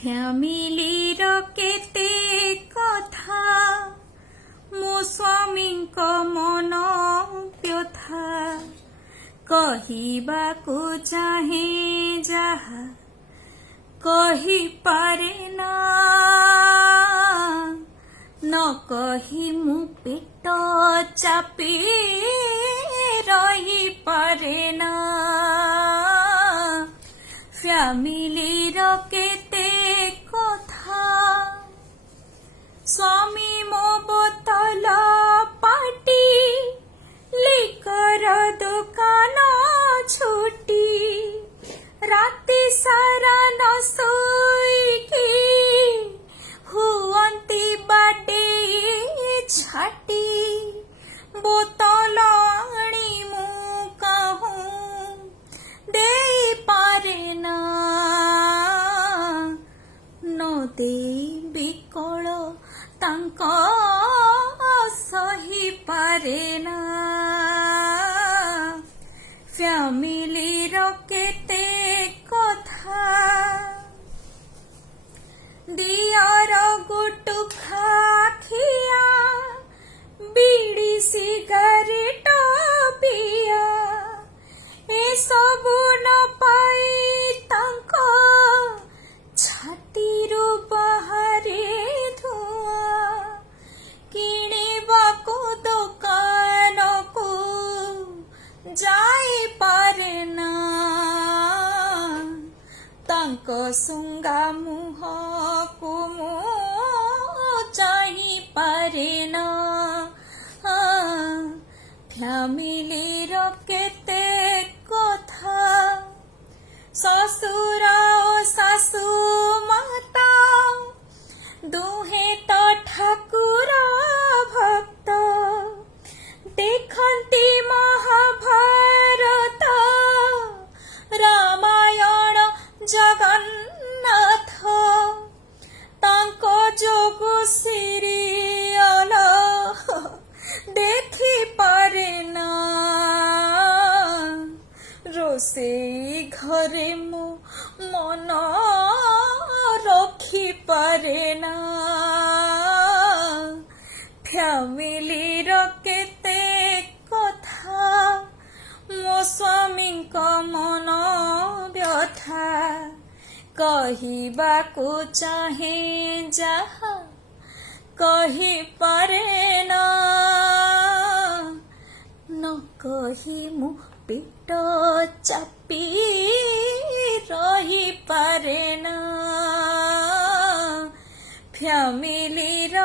ଫ୍ୟାମିଲିର କେତେ କଥା ମୋ ସ୍ୱାମୀଙ୍କ ମନ ବ୍ୟଥା କହିବାକୁ ଚାହେଁ ଯାହା କହିପାରେ ନା ନ କହି ମୁଁ ପେଟ ଚାପି ରହିପାରେ ନା ଫ୍ୟାମିଲିର କେତେ କଥା ସ୍ୱାମୀ ମୋ ବୋତଲ ପାଟି ଲିକର ଦୋକାନ ଛୁଟି ରାତି ସାରା ନ ଶୋଇକି ହୁଅନ୍ତି ବାଡେଇ ଛାଟି ବୋତଲ ଆଣି ମୁଁ କାହୁଁ ଦେଇପାରେ ନା ନ ଦେଇ ବିକଳ ତାଙ୍କ ସହିପାରେ ନା ଫ୍ୟାମିଲିର କେତେ କଥା ଦିଅର ଗୁଟୁଖା ଖିଆ ବିଡ଼ି ସିଗାରେଟ ପିଆ ଏସବୁ ନ ପାଇ ତାଙ୍କ ଛାତିରୁ ବାହାରେ ଧୂଆଁ କିଣିବାକୁ ଦୋକାନକୁ ଯାଇପାରେ ନା ତାଙ୍କ ଶୁଙ୍ଗା ମୁହଁକୁ ମୁଁ ଚାହିଁପାରେ ନା ଫ୍ୟାମିଲିର କେତେ କଥା ଶ୍ୱଶୁର ଓ ଶାଶୁ ମାତା ଦୁହେଁ ତ ଠାକୁର ଭକ୍ତ ଦେଖନ୍ତି ମହାଭାରତ ରାମାୟଣ ଜଗନ୍ନାଥ ତାଙ୍କ ଯୋଗୁ ସିରିୟଲ ଦେଖିପାରେ ନା ରୋଷେଇ ଘରେ ମୁଁ ମନ ରଖିପାରେ ନା ଫ୍ୟାମିଲିର କେତେ କଥା ମୋ ସ୍ୱାମୀଙ୍କ ମନ ବ୍ୟଥା କହିବାକୁ ଚାହେଁ ଯାହା କହିପାରେ ନା ନ କହି ମୁଁ ପେଟ ଚାପି ରହିପାରେ ନା ଫ୍ୟାମିଲିର